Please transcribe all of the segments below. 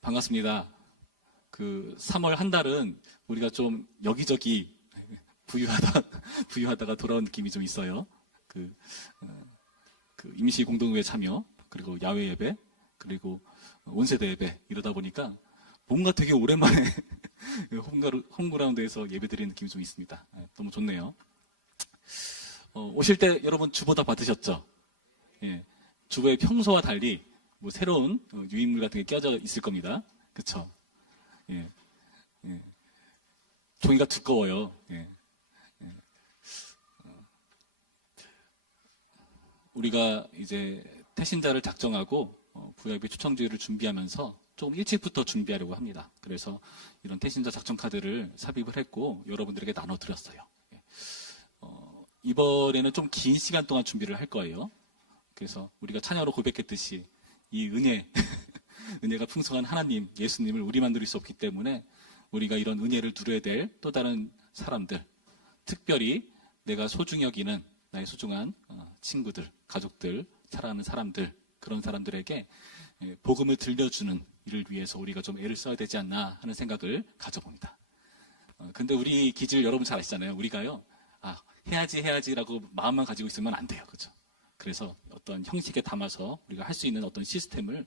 반갑습니다. 3월 한 달은 우리가 좀 여기저기 부유하다가 돌아온 느낌이 좀 있어요. 임시 공동회 참여, 그리고 야외 예배, 그리고 온세대 예배 이러다 보니까 뭔가 되게 오랜만에 홈그라운드에서 예배 드리는 느낌이 좀 있습니다. 너무 좋네요. 오실 때 여러분 주보 다 받으셨죠? 예, 주보에 평소와 달리 뭐 새로운 유인물 같은 게 껴져 있을 겁니다. 그쵸? 예, 예. 종이가 두꺼워요. 예, 예. 우리가 이제 태신자를 작정하고 VIP 초청주의를 준비하면서 조금 일찍부터 준비하려고 합니다. 그래서 이런 태신자 작정 카드를 삽입을 했고 여러분들에게 나눠드렸어요. 예. 이번에는 좀 긴 시간 동안 준비를 할 거예요. 그래서 우리가 찬양으로 고백했듯이 이 은혜가 풍성한 하나님, 예수님을 우리만 누릴 수 없기 때문에 우리가 이런 은혜를 누려야 될 또 다른 사람들, 특별히 내가 소중히 여기는 나의 소중한 친구들, 가족들, 사랑하는 사람들, 그런 사람들에게 복음을 들려주는 일을 위해서 우리가 좀 애를 써야 되지 않나 하는 생각을 가져봅니다. 근데 우리 기질 여러분 잘 아시잖아요. 우리가요, 해야지라고 마음만 가지고 있으면 안 돼요. 그죠? 그래서 어떤 형식에 담아서 우리가 할 수 있는 어떤 시스템을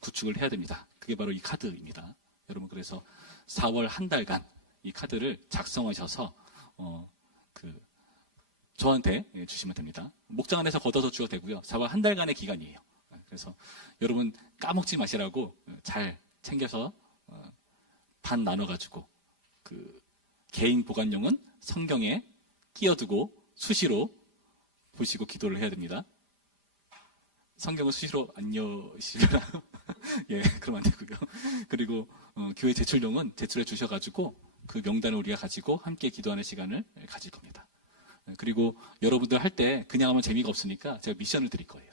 구축을 해야 됩니다. 그게 바로 이 카드입니다. 여러분, 그래서 4월 한 달간 이 카드를 작성하셔서 저한테 주시면 됩니다. 목장 안에서 걷어서 주어도 되고요. 4월 한 달간의 기간이에요. 그래서 여러분 까먹지 마시라고 잘 챙겨서 반 나눠가지고 개인 보관용은 성경에 끼워두고 수시로 보시고 기도를 해야 됩니다. 성경을 수시로 안 여시려나? 예, 그러면 안 되고요. 그리고 교회 제출용은 제출해 주셔가지고 그 명단을 우리가 가지고 함께 기도하는 시간을 가질 겁니다. 그리고 여러분들 할 때 그냥 하면 재미가 없으니까 제가 미션을 드릴 거예요.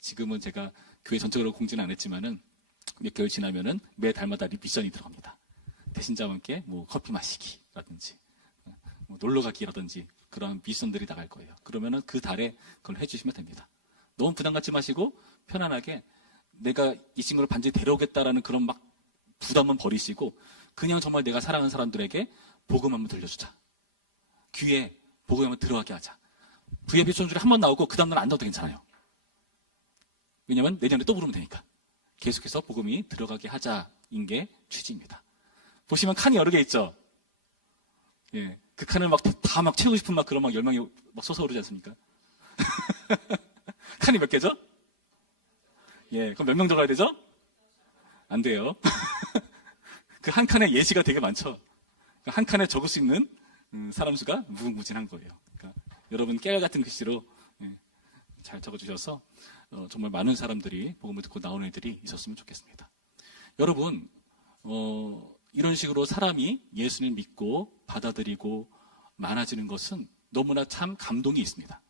지금은 제가 교회 전적으로 공지는 안 했지만은 몇 개월 지나면은 매 달마다 미션이 들어갑니다. 대신자와 함께 뭐 커피 마시기라든지 뭐 놀러 가기라든지 그런 미션들이 나갈 거예요. 그러면은 그 달에 그걸 해주시면 됩니다. 너무 부담 갖지 마시고 편안하게 내가 이 친구를 반드시 데려오겠다라는 그런 막 부담은 버리시고 그냥 정말 내가 사랑하는 사람들에게 복음 한번 들려주자. 귀에 복음 한번 들어가게 하자. VIP 초청주에 한 번 나오고 그 다음날 안 나와도 괜찮아요. 왜냐면 내년에 또 부르면 되니까. 계속해서 복음이 들어가게 하자인 게 취지입니다. 보시면 칸이 여러 개 있죠? 예. 그 칸을 다 채우고 싶은 그런 열망이 솟아오르지 않습니까? 칸이 몇 개죠? 예. 그럼 몇 명 들어가야 되죠? 안 돼요. 그 한 칸에 예시가 되게 많죠? 한 칸에 적을 수 있는 사람 수가 무궁무진한 거예요. 그러니까 여러분 깨알 같은 글씨로 잘 적어주셔서 정말 많은 사람들이 복음을 듣고 나오는 애들이 있었으면 좋겠습니다. 여러분, 이런 식으로 사람이 예수를 믿고 받아들이고 많아지는 것은 너무나 참 감동이 있습니다.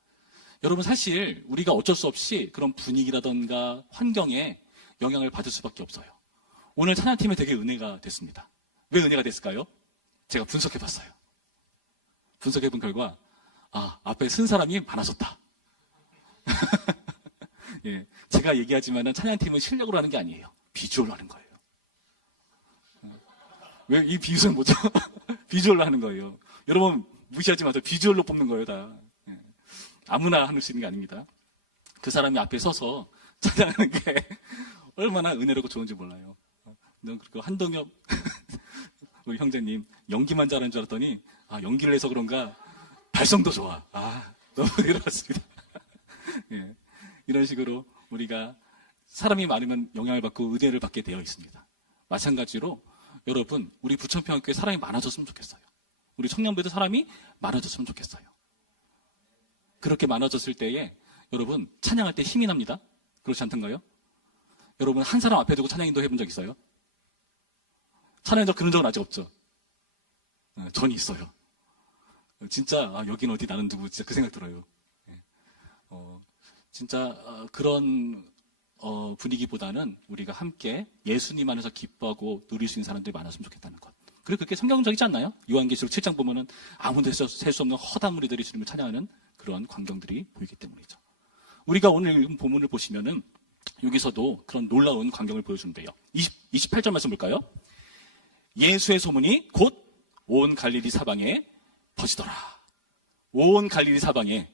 여러분, 사실 우리가 어쩔 수 없이 그런 분위기라던가 환경에 영향을 받을 수밖에 없어요. 오늘 찬양팀에 되게 은혜가 됐습니다. 왜 은혜가 됐을까요? 제가 분석해봤어요. 분석해본 결과 앞에 쓴 사람이 많아졌다. 예, 제가 얘기하지만은 찬양팀은 실력으로 하는 게 아니에요. 비주얼로 하는 거예요. 왜 이 비유는 뭐죠? 비주얼로 하는 거예요. 여러분 무시하지 마세요. 비주얼로 뽑는 거예요, 다. 예. 아무나 할 수 있는 게 아닙니다. 그 사람이 앞에 서서 찬양하는 게 얼마나 은혜롭고 좋은지 몰라요. 그리고 한동엽 우리 형제님 연기만 잘하는 줄 알았더니 연기를 해서 그런가 발성도 좋아. 너무 이렇습니다. 예. 이런 식으로 우리가 사람이 많으면 영향을 받고 은혜를 받게 되어 있습니다. 마찬가지로 여러분 우리 부천평화교회 사람이 많아졌으면 좋겠어요. 우리 청년부에도 사람이 많아졌으면 좋겠어요. 그렇게 많아졌을 때에 여러분 찬양할 때 힘이 납니다. 그렇지 않던가요? 여러분 한 사람 앞에 두고 찬양인도 해본 적 있어요? 찬양인도 그런 적은 아직 없죠? 전 있어요. 진짜 여긴 어디 나는 누구 진짜 그 생각 들어요. 진짜 그런 분위기보다는 우리가 함께 예수님 안에서 기뻐하고 누릴 수 있는 사람들이 많았으면 좋겠다는 것. 그리고 그게 성경적이지 않나요? 요한계시록 7장 보면은 아무도 셀 수 없는 허다한 무리들이 주님을 찬양하는 그런 광경들이 보이기 때문이죠. 우리가 오늘 읽은 본문을 보시면은 여기서도 그런 놀라운 광경을 보여주는데요. 28절 말씀 볼까요? 예수의 소문이 곧 온 갈릴리 사방에 퍼지더라. 온 갈릴리 사방에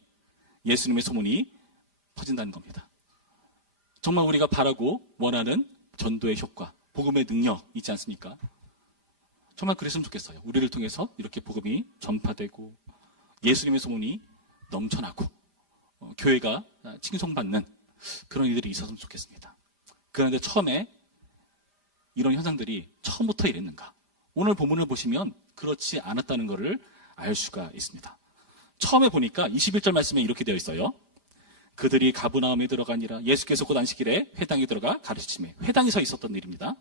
예수님의 소문이 퍼진다는 겁니다. 정말 우리가 바라고 원하는 전도의 효과, 복음의 능력 있지 않습니까? 정말 그랬으면 좋겠어요. 우리를 통해서 이렇게 복음이 전파되고 예수님의 소문이 넘쳐나고 교회가 칭송받는 그런 일들이 있었으면 좋겠습니다. 그런데 처음에 이런 현상들이 처음부터 이랬는가? 오늘 본문을 보시면 그렇지 않았다는 것을 알 수가 있습니다. 처음에 보니까 21절 말씀에 이렇게 되어 있어요. 그들이 가브나움에 들어가니라. 예수께서 곧 안식일에 회당에 들어가 가르치심에, 회당에 서 있었던 일입니다.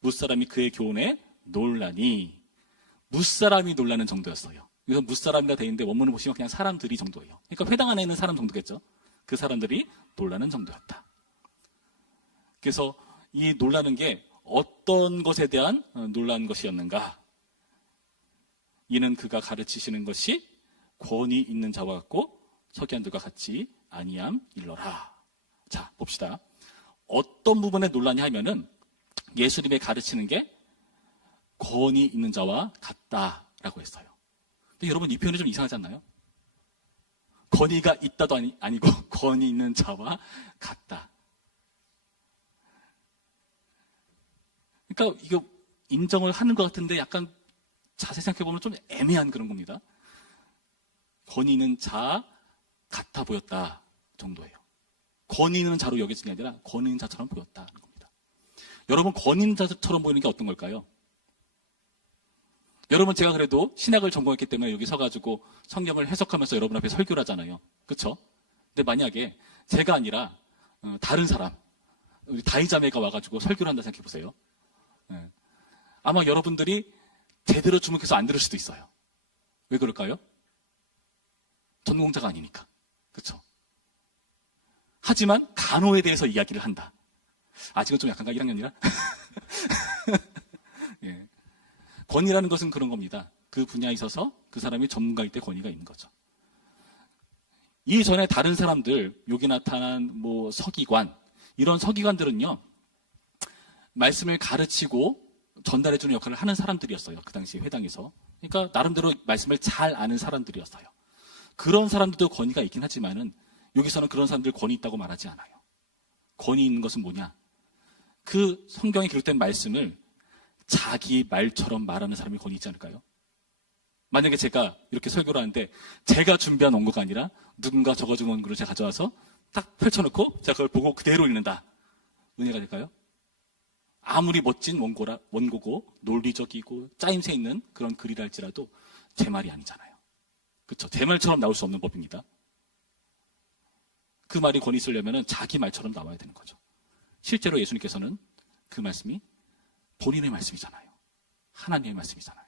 무사람이 그의 교훈에 놀라니. 무사람이 놀라는 정도였어요. 여기서 무사람이라 되어 있는데 원문을 보시면 그냥 사람들이 정도예요. 그러니까 회당 안에 있는 사람 정도겠죠. 그 사람들이 놀라는 정도였다. 그래서 이 놀라는 게 어떤 것에 대한 놀라는 것이었는가? 이는 그가 가르치시는 것이 권위 있는 자와 같고 서기관들과 같이 아니함 일러라. 자, 봅시다. 어떤 부분에 놀라냐 하면은 예수님의 가르치는 게 권위 있는 자와 같다라고 했어요. 근데 여러분 이 표현이 좀 이상하지 않나요? 권위가 있다도 아니고 권위 있는 자와 같다. 그러니까 이거 인정을 하는 것 같은데 약간 자세히 생각해보면 좀 애매한 그런 겁니다. 권위 있는 자 같아 보였다 정도예요. 권위 있는 자로 여겨진 게 아니라 권위 있는 자처럼 보였다는 겁니다. 여러분 권위 있는 자처럼 보이는 게 어떤 걸까요? 여러분 제가 그래도 신학을 전공했기 때문에 여기 서가지고 성경을 해석하면서 여러분 앞에 설교를 하잖아요. 그렇죠? 근데 만약에 제가 아니라 다른 사람, 우리 다이자매가 와가지고 설교를 한다 생각해 보세요. 아마 여러분들이 제대로 주목해서 안 들을 수도 있어요. 왜 그럴까요? 전공자가 아니니까. 그렇죠? 하지만 간호에 대해서 이야기를 한다. 아직은 좀 약한가? 1학년이라? 예. 권위라는 것은 그런 겁니다. 그 분야에 있어서 그 사람이 전문가일 때 권위가 있는 거죠. 이전에 다른 사람들, 여기 나타난 서기관, 이런 서기관들은요, 말씀을 가르치고 전달해주는 역할을 하는 사람들이었어요. 그 당시 회당에서. 그러니까 나름대로 말씀을 잘 아는 사람들이었어요. 그런 사람들도 권위가 있긴 하지만은 여기서는 그런 사람들 권위 있다고 말하지 않아요. 권위 있는 것은 뭐냐? 그 성경에 기록된 말씀을 자기 말처럼 말하는 사람이 권위 있지 않을까요? 만약에 제가 이렇게 설교를 하는데 제가 준비한 원고가 아니라 누군가 적어준 원고를 제가 가져와서 딱 펼쳐놓고 제가 그걸 보고 그대로 읽는다. 은혜가 될까요? 아무리 멋진 원고고 논리적이고 짜임새 있는 그런 글이라 할지라도 제 말이 아니잖아요. 그렇죠? 제 말처럼 나올 수 없는 법입니다. 그 말이 권위 있으려면 자기 말처럼 나와야 되는 거죠. 실제로 예수님께서는 그 말씀이 본인의 말씀이잖아요. 하나님의 말씀이잖아요.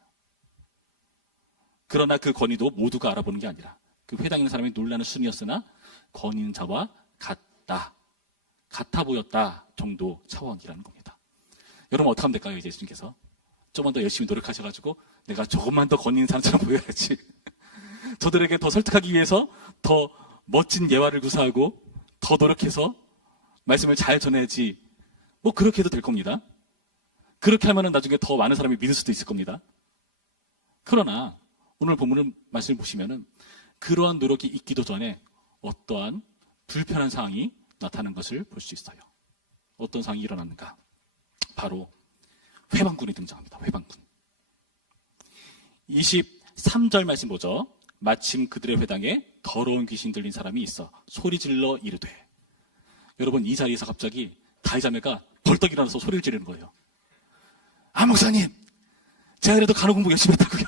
그러나 그 권위도 모두가 알아보는 게 아니라 그 회당에 있는 사람이 놀라는 순이었으나 권위 있는 자와 같아 보였다 정도 차원이라는 겁니다. 여러분 어떻게 하면 될까요? 이제 예수님께서 조금만 더 열심히 노력하셔가지고 내가 조금만 더 권위 있는 사람처럼 보여야지. 저들에게 더 설득하기 위해서 더 멋진 예화를 구사하고 더 노력해서 말씀을 잘 전해야지. 그렇게 해도 될 겁니다. 그렇게 하면 나중에 더 많은 사람이 믿을 수도 있을 겁니다. 그러나 오늘 본문을 말씀을 보시면은 그러한 노력이 있기도 전에 어떠한 불편한 상황이 나타나는 것을 볼 수 있어요. 어떤 상황이 일어났는가? 바로 회방군이 등장합니다. 회방군. 23절 말씀 보죠. 마침 그들의 회당에 더러운 귀신 들린 사람이 있어 소리 질러 이르되. 여러분 이 자리에서 갑자기 다이자매가 벌떡 일어나서 소리를 지르는 거예요. 아 목사님, 제가 그래도 간호 공부 열심히 했다고요.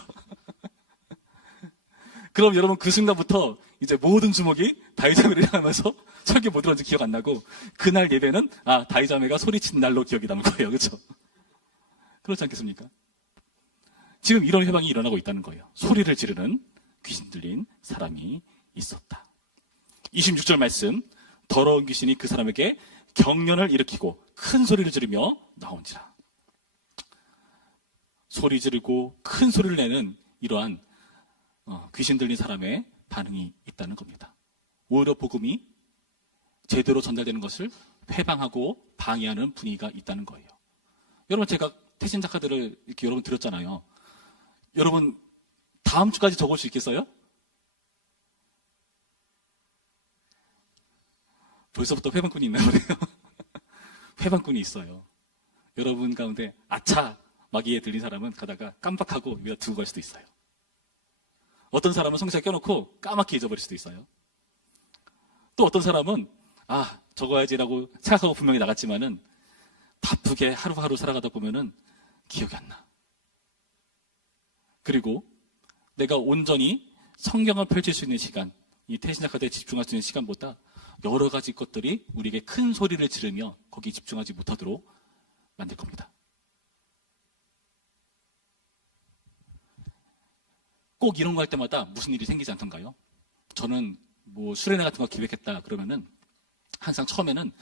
그럼 여러분 그 순간부터 이제 모든 주목이 다이자매를 향하면서 설교 못 들었는지 기억 안 나고 그날 예배는 다이자매가 소리친 날로 기억이 남을 거예요. 그렇죠? 그렇지 않겠습니까? 지금 이런 회방이 일어나고 있다는 거예요. 소리를 지르는 귀신 들린 사람이 있었다. 26절 말씀, 더러운 귀신이 그 사람에게 경련을 일으키고 큰 소리를 지르며 나온지라. 소리 지르고 큰 소리를 내는 이러한 귀신 들린 사람의 반응이 있다는 겁니다. 오히려 복음이 제대로 전달되는 것을 회방하고 방해하는 분위기가 있다는 거예요. 여러분, 제가 태신 작가들을 이렇게 여러분 들었잖아요. 여러분, 다음 주까지 적을 수 있겠어요? 벌써부터 회방꾼이 있나 보네요. 회방꾼이 있어요. 여러분 가운데 아차 마귀에 들린 사람은 가다가 깜빡하고 위에 두고 갈 수도 있어요. 어떤 사람은 성경에 껴놓고 까맣게 잊어버릴 수도 있어요. 또 어떤 사람은 적어야지라고 생각하고 분명히 나갔지만은 바쁘게 하루하루 살아가다 보면은 기억이 안 나. 그리고 내가 온전히 성경을 펼칠 수 있는 시간, 이 태신작가들에 집중할 수 있는 시간보다 여러 가지 것들이 우리에게 큰 소리를 지르며 거기에 집중하지 못하도록 만들 겁니다. 꼭 이런 거 할 때마다 무슨 일이 생기지 않던가요? 저는 뭐 수련회 같은 거 기획했다 그러면은 항상 처음에는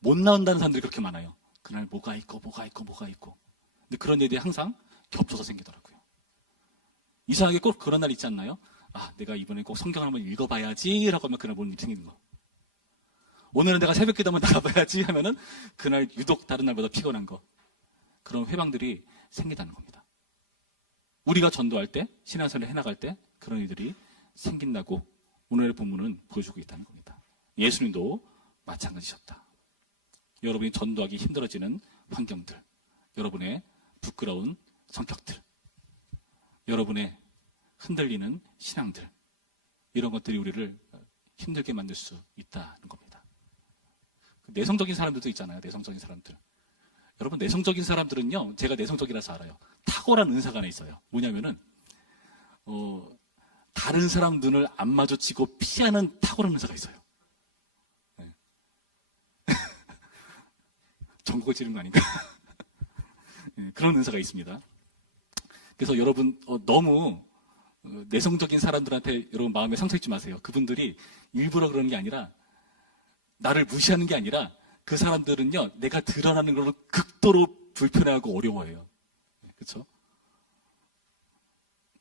못 나온다는 사람들이 그렇게 많아요. 그날 뭐가 있고. 근데 그런 일이 항상 겹쳐서 생기더라고요. 이상하게 꼭 그런 날 있지 않나요? 내가 이번에 꼭 성경을 한번 읽어봐야지라고 하면 그날 뭔 일이 생기는 거. 오늘은 내가 새벽기도 한번 나가봐야지 하면은 그날 유독 다른 날보다 피곤한 거. 그런 회방들이 생긴다는 겁니다. 우리가 전도할 때, 신앙생활을 해나갈 때 그런 일들이 생긴다고 오늘의 본문은 보여주고 있다는 겁니다. 예수님도 마찬가지셨다. 여러분이 전도하기 힘들어지는 환경들, 여러분의 부끄러운 성격들, 여러분의 흔들리는 신앙들, 이런 것들이 우리를 힘들게 만들 수 있다는 겁니다. 내성적인 사람들도 있잖아요. 내성적인 사람들. 여러분, 내성적인 사람들은요, 제가 내성적이라서 알아요. 탁월한 은사가 하나 있어요. 뭐냐면은 다른 사람 눈을 안 마주치고 피하는 탁월한 은사가 있어요. 네. 전국을 찌르는 거 아닌가? 네, 그런 은사가 있습니다. 그래서 여러분 너무 내성적인 사람들한테 여러분 마음에 상처 입지 마세요. 그분들이 일부러 그러는 게 아니라, 나를 무시하는 게 아니라, 그 사람들은요, 내가 드러나는 걸로 극도로 불편해하고 어려워해요. 그렇죠?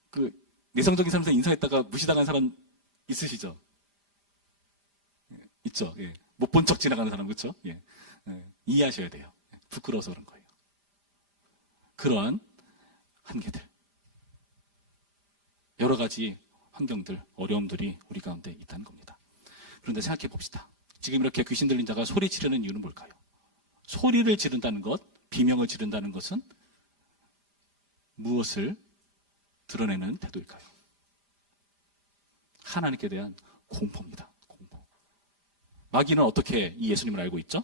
그 내성적인 사람한테 인사했다가 무시당한 사람 있으시죠? 있죠. 예. 못 본 척 지나가는 사람, 그렇죠? 예. 이해하셔야 돼요. 부끄러워서 그런 거예요. 그러한 한계들, 여러 가지 환경들, 어려움들이 우리 가운데 있다는 겁니다. 그런데 생각해 봅시다. 지금 이렇게 귀신 들린 자가 소리 지르는 이유는 뭘까요? 소리를 지른다는 것, 비명을 지른다는 것은 무엇을 드러내는 태도일까요? 하나님께 대한 공포입니다. 공포. 마귀는 어떻게 이 예수님을 알고 있죠?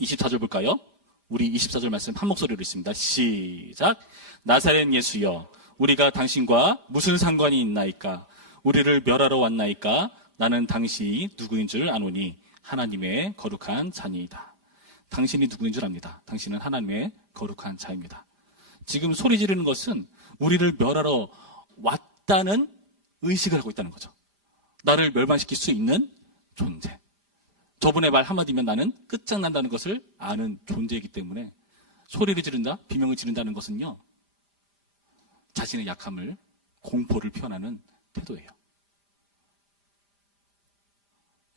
24절 볼까요? 우리 24절 말씀 한 목소리로 읽습니다. 시작. 나사렛 예수여, 우리가 당신과 무슨 상관이 있나이까? 우리를 멸하러 왔나이까? 나는 당신이 누구인 줄 아노니 하나님의 거룩한 자니이다. 당신이 누구인 줄 압니다. 당신은 하나님의 거룩한 자입니다. 지금 소리 지르는 것은 우리를 멸하러 왔다는 의식을 하고 있다는 거죠. 나를 멸망시킬 수 있는 존재. 저분의 말 한마디면 나는 끝장난다는 것을 아는 존재이기 때문에 소리를 지른다, 비명을 지른다는 것은요, 자신의 약함을, 공포를 표현하는 태도예요.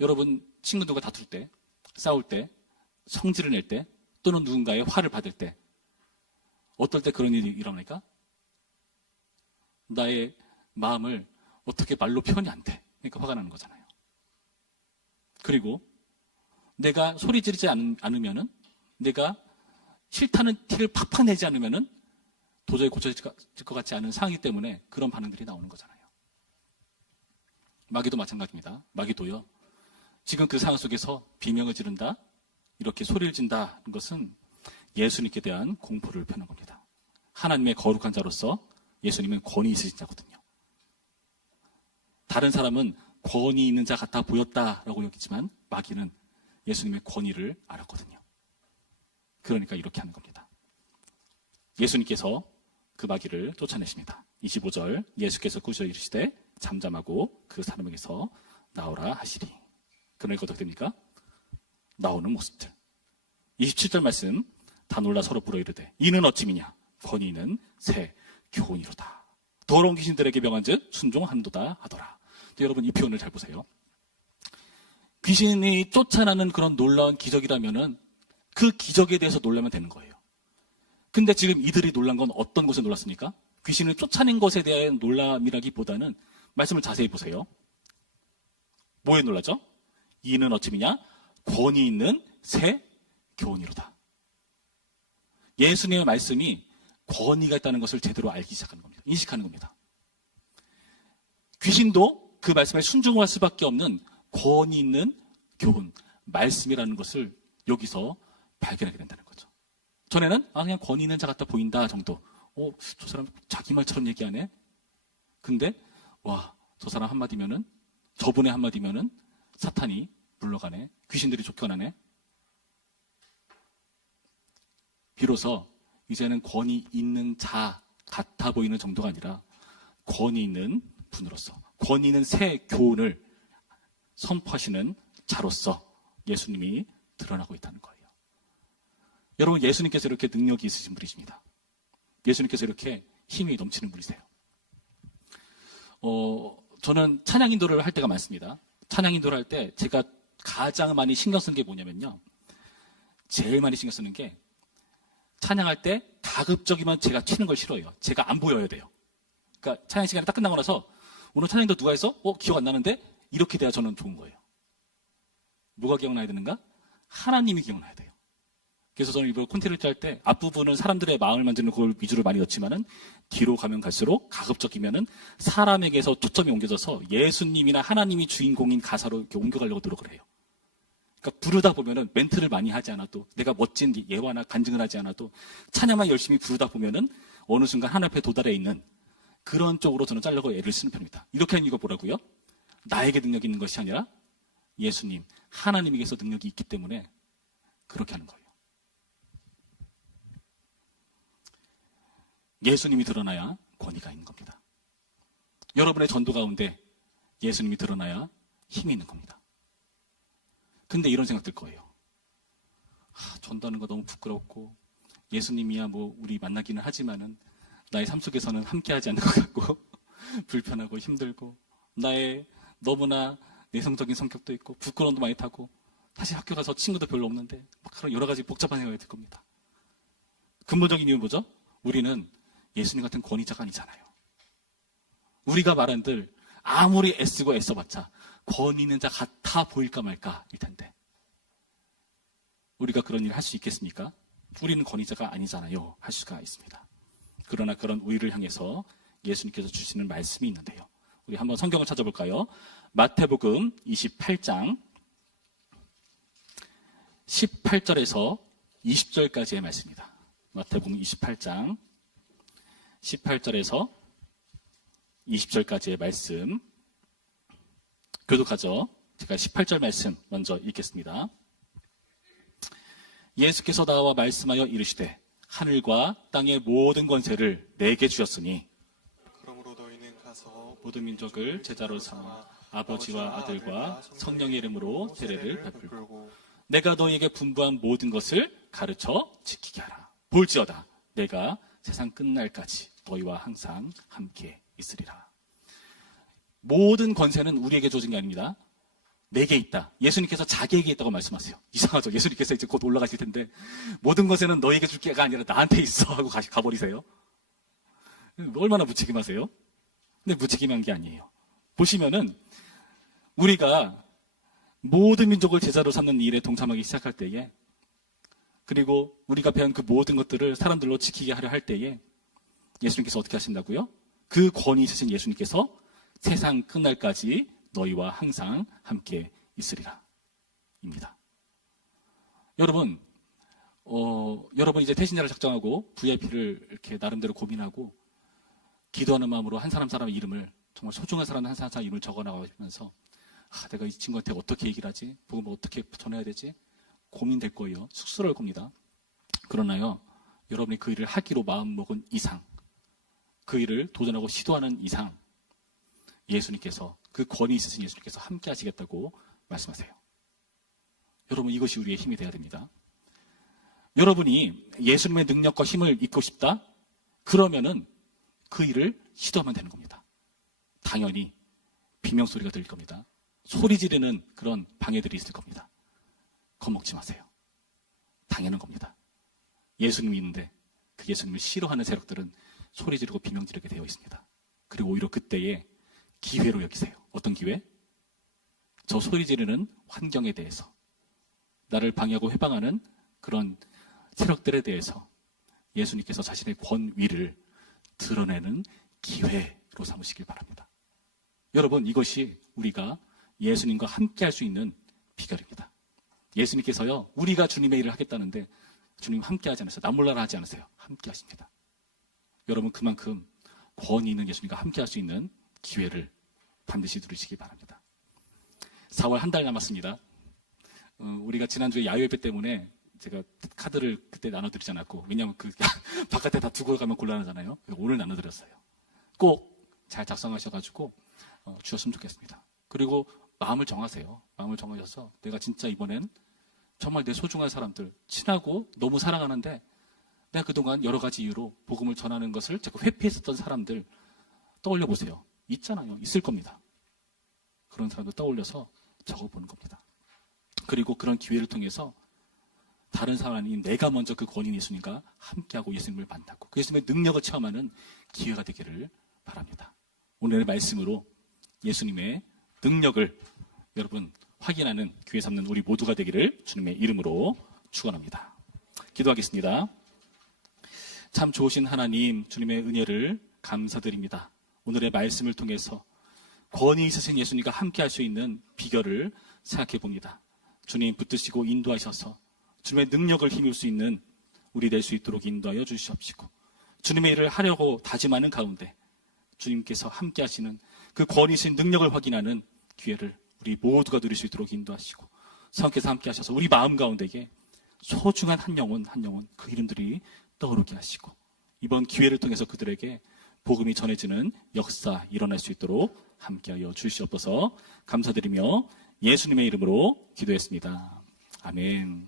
여러분, 친구들과 다툴 때, 싸울 때, 성질을 낼 때, 또는 누군가의 화를 받을 때, 어떨 때 그런 일이 일어나니까? 나의 마음을 어떻게 말로 표현이 안 돼. 그러니까 화가 나는 거잖아요. 그리고 내가 소리 지르지 않으면은, 내가 싫다는 티를 팍팍 내지 않으면은 도저히 고쳐질 것 같지 않은 상황이기 때문에 그런 반응들이 나오는 거잖아요. 마귀도 마찬가지입니다. 마귀도요, 지금 그 상황 속에서 비명을 지른다, 이렇게 소리를 진다는 것은 예수님께 대한 공포를 표현한 겁니다. 하나님의 거룩한 자로서 예수님은 권위 있으신 자거든요. 다른 사람은 권위 있는 자 같아 보였다라고 여기지만 마귀는 예수님의 권위를 알았거든요. 그러니까 이렇게 하는 겁니다. 예수님께서 그 마귀를 쫓아내십니다. 25절, 예수께서 꾸짖어 이르시되 잠잠하고 그 사람에게서 나오라 하시리. 그러니까 어떻게 됩니까? 나오는 모습들. 27절 말씀, 다 놀라 서로 불어 이르되 이는 어찌미냐? 권위 있는 새 교훈이로다. 더러운 귀신들에게 명한즉 순종한도다 하더라. 여러분, 이 표현을 잘 보세요. 귀신이 쫓아나는 그런 놀라운 기적이라면은 그 기적에 대해서 놀라면 되는 거예요. 근데 지금 이들이 놀란 건 어떤 것에 놀랐습니까? 귀신을 쫓아낸 것에 대한 놀람이라기보다는 말씀을 자세히 보세요. 뭐에 놀라죠? 이는 어찌미냐? 권위 있는 새 교훈이로다. 예수님의 말씀이 권위가 있다는 것을 제대로 알기 시작하는 겁니다. 인식하는 겁니다. 귀신도 그 말씀에 순종할 수밖에 없는 권위 있는 교훈, 말씀이라는 것을 여기서 발견하게 된다는 거죠. 전에는 그냥 권위 있는 자 같아 보인다 정도. 저 사람 자기 말처럼 얘기하네. 근데 저 사람 한마디면은, 저분의 한마디면은 사탄이 물러가네. 귀신들이 쫓겨나네. 비로소 이제는 권위 있는 자 같아 보이는 정도가 아니라 권위 있는 분으로서, 권위 있는 새 교훈을 선포하시는 자로서 예수님이 드러나고 있다는 거예요. 여러분, 예수님께서 이렇게 능력이 있으신 분이십니다. 예수님께서 이렇게 힘이 넘치는 분이세요. 저는 찬양 인도를 할 때가 많습니다. 찬양 인도를 할 때 제가 가장 많이 신경 쓰는 게 뭐냐면요. 제일 많이 신경 쓰는 게 찬양할 때 가급적이면 제가 튀는 걸 싫어해요. 제가 안 보여야 돼요. 그러니까 찬양 시간이 딱 끝나고 나서 오늘 찬양 인도 누가 해서? 기억 안 나는데? 이렇게 돼야 저는 좋은 거예요. 뭐가 기억나야 되는가? 하나님이 기억나야 돼요. 그래서 저는 이번 콘텐츠를 짤 때 앞부분은 사람들의 마음을 만드는 걸 위주로 많이 넣지만은 뒤로 가면 갈수록 가급적이면은 사람에게서 초점이 옮겨져서 예수님이나 하나님이 주인공인 가사로 이렇게 옮겨가려고 노력을 해요. 그러니까 부르다 보면은 멘트를 많이 하지 않아도, 내가 멋진 예화나 간증을 하지 않아도 찬양만 열심히 부르다 보면은 어느 순간 하나님 앞에 도달해 있는 그런 쪽으로 저는 짜려고 애를 쓰는 편입니다. 이렇게 하는 이거 뭐라고요? 나에게 능력이 있는 것이 아니라 예수님, 하나님에게서 능력이 있기 때문에 그렇게 하는 거예요. 예수님이 드러나야 권위가 있는 겁니다. 여러분의 전도 가운데 예수님이 드러나야 힘이 있는 겁니다. 근데 이런 생각 들 거예요. 전도하는 거 너무 부끄럽고 예수님이야 우리 만나기는 하지만은 나의 삶 속에서는 함께하지 않는 것 같고 불편하고 힘들고 나의 너무나 내성적인 성격도 있고 부끄러움도 많이 타고 사실 학교 가서 친구도 별로 없는데 그런 여러 가지 복잡한 생각이 들 겁니다. 근본적인 이유는 뭐죠? 우리는 예수님 같은 권위자가 아니잖아요. 우리가 말한들 아무리 애쓰고 애써봤자 권위 있는 자 같아 보일까 말까 일 텐데 우리가 그런 일을 할 수 있겠습니까? 우리는 권위자가 아니잖아요. 할 수가 있습니다. 그러나 그런 우리를 향해서 예수님께서 주시는 말씀이 있는데요. 우리 한번 성경을 찾아볼까요? 마태복음 28장 18절에서 20절까지의 말씀입니다. 마태복음 28장 18절에서 20절까지의 말씀 교독하죠. 제가 18절 말씀 먼저 읽겠습니다. 예수께서 나와 말씀하여 이르시되 하늘과 땅의 모든 권세를 내게 주셨으니 그러므로 너희는 가서 모든 민족을 제자로 삼아 아버지와 아들과 성령의 이름으로 세례를 베풀고 내가 너희에게 분부한 모든 것을 가르쳐 지키게 하라. 볼지어다 내가 세상 끝날까지 너희와 항상 함께 있으리라. 모든 권세는 우리에게 주어진 게 아닙니다. 내게 있다. 예수님께서 자기에게 있다고 말씀하세요. 이상하죠? 예수님께서 이제 곧 올라가실 텐데 모든 것에는 너희에게 줄 게가 아니라 나한테 있어 하고 가버리세요. 얼마나 무책임하세요? 근데 무책임한 게 아니에요. 보시면은 우리가 모든 민족을 제자로 삼는 일에 동참하기 시작할 때에 그리고 우리가 배운 그 모든 것들을 사람들로 지키게 하려 할 때에 예수님께서 어떻게 하신다고요? 그 권위 있으신 예수님께서 세상 끝날까지 너희와 항상 함께 있으리라 입니다. 여러분, 여러분 이제 태신자를 작정하고 VIP를 이렇게 나름대로 고민하고 기도하는 마음으로 한 사람 이름을 정말 소중한 사람 한 사람 이름을 적어나가면서 내가 이 친구한테 어떻게 얘기를 하지? 복음을 어떻게 전해야 되지? 고민될 거예요. 쑥스러울 겁니다. 그러나요, 여러분이 그 일을 하기로 마음먹은 이상, 그 일을 도전하고 시도하는 이상 예수님께서, 그 권위 있으신 예수님께서 함께 하시겠다고 말씀하세요. 여러분, 이것이 우리의 힘이 돼야 됩니다. 여러분이 예수님의 능력과 힘을 잊고 싶다? 그러면은 그 일을 시도하면 되는 겁니다. 당연히 비명소리가 들릴 겁니다. 소리 지르는 그런 방해들이 있을 겁니다. 겁먹지 마세요. 당연한 겁니다. 예수님이 있는데 그 예수님을 싫어하는 세력들은 소리 지르고 비명 지르게 되어 있습니다. 그리고 오히려 그때에 기회로 여기세요. 어떤 기회? 저 소리 지르는 환경에 대해서, 나를 방해하고 회방하는 그런 세력들에 대해서 예수님께서 자신의 권위를 드러내는 기회로 삼으시길 바랍니다. 여러분, 이것이 우리가 예수님과 함께 할 수 있는 비결입니다. 예수님께서요, 우리가 주님의 일을 하겠다는데 주님 함께 하지 않으세요. 나 몰라라 하지 않으세요. 함께 하십니다. 여러분, 그만큼 권위 있는 예수님과 함께 할 수 있는 기회를 반드시 누리시기 바랍니다. 4월 한 달 남았습니다. 우리가 지난주에 야유예배 때문에 제가 카드를 그때 나눠드리지 않았고, 왜냐하면 그 바깥에 다 두고 가면 곤란하잖아요. 오늘 나눠드렸어요. 꼭 잘 작성하셔가지고 주셨으면 좋겠습니다. 그리고 마음을 정하세요. 마음을 정하셔서 내가 진짜 이번엔 정말 내 소중한 사람들, 친하고 너무 사랑하는데 내가 그동안 여러 가지 이유로 복음을 전하는 것을 자꾸 회피했었던 사람들 떠올려 보세요. 있잖아요. 있을 겁니다. 그런 사람들 떠올려서 적어보는 겁니다. 그리고 그런 기회를 통해서 다른 사람 아닌 내가 먼저 그 권위인 예수님과 함께하고 예수님을 만나고 그 예수님의 능력을 체험하는 기회가 되기를 바랍니다. 오늘의 말씀으로 예수님의 능력을 여러분 확인하는 기회 삼는 우리 모두가 되기를 주님의 이름으로 축원합니다. 기도하겠습니다. 참 좋으신 하나님, 주님의 은혜를 감사드립니다. 오늘의 말씀을 통해서 권위 있으신 예수님과 함께 할 수 있는 비결을 생각해 봅니다. 주님 붙드시고 인도하셔서 주님의 능력을 힘입을 수 있는 우리 될 수 있도록 인도하여 주시옵시고, 주님의 일을 하려고 다짐하는 가운데 주님께서 함께 하시는 그 권위이신 능력을 확인하는 기회를 우리 모두가 누릴 수 있도록 인도하시고, 성령께서 함께 하셔서 우리 마음 가운데에 소중한 한 영혼 한 영혼 그 이름들이 떠오르게 하시고, 이번 기회를 통해서 그들에게 복음이 전해지는 역사 일어날 수 있도록 함께하여 주시옵소서. 감사드리며 예수님의 이름으로 기도했습니다. 아멘.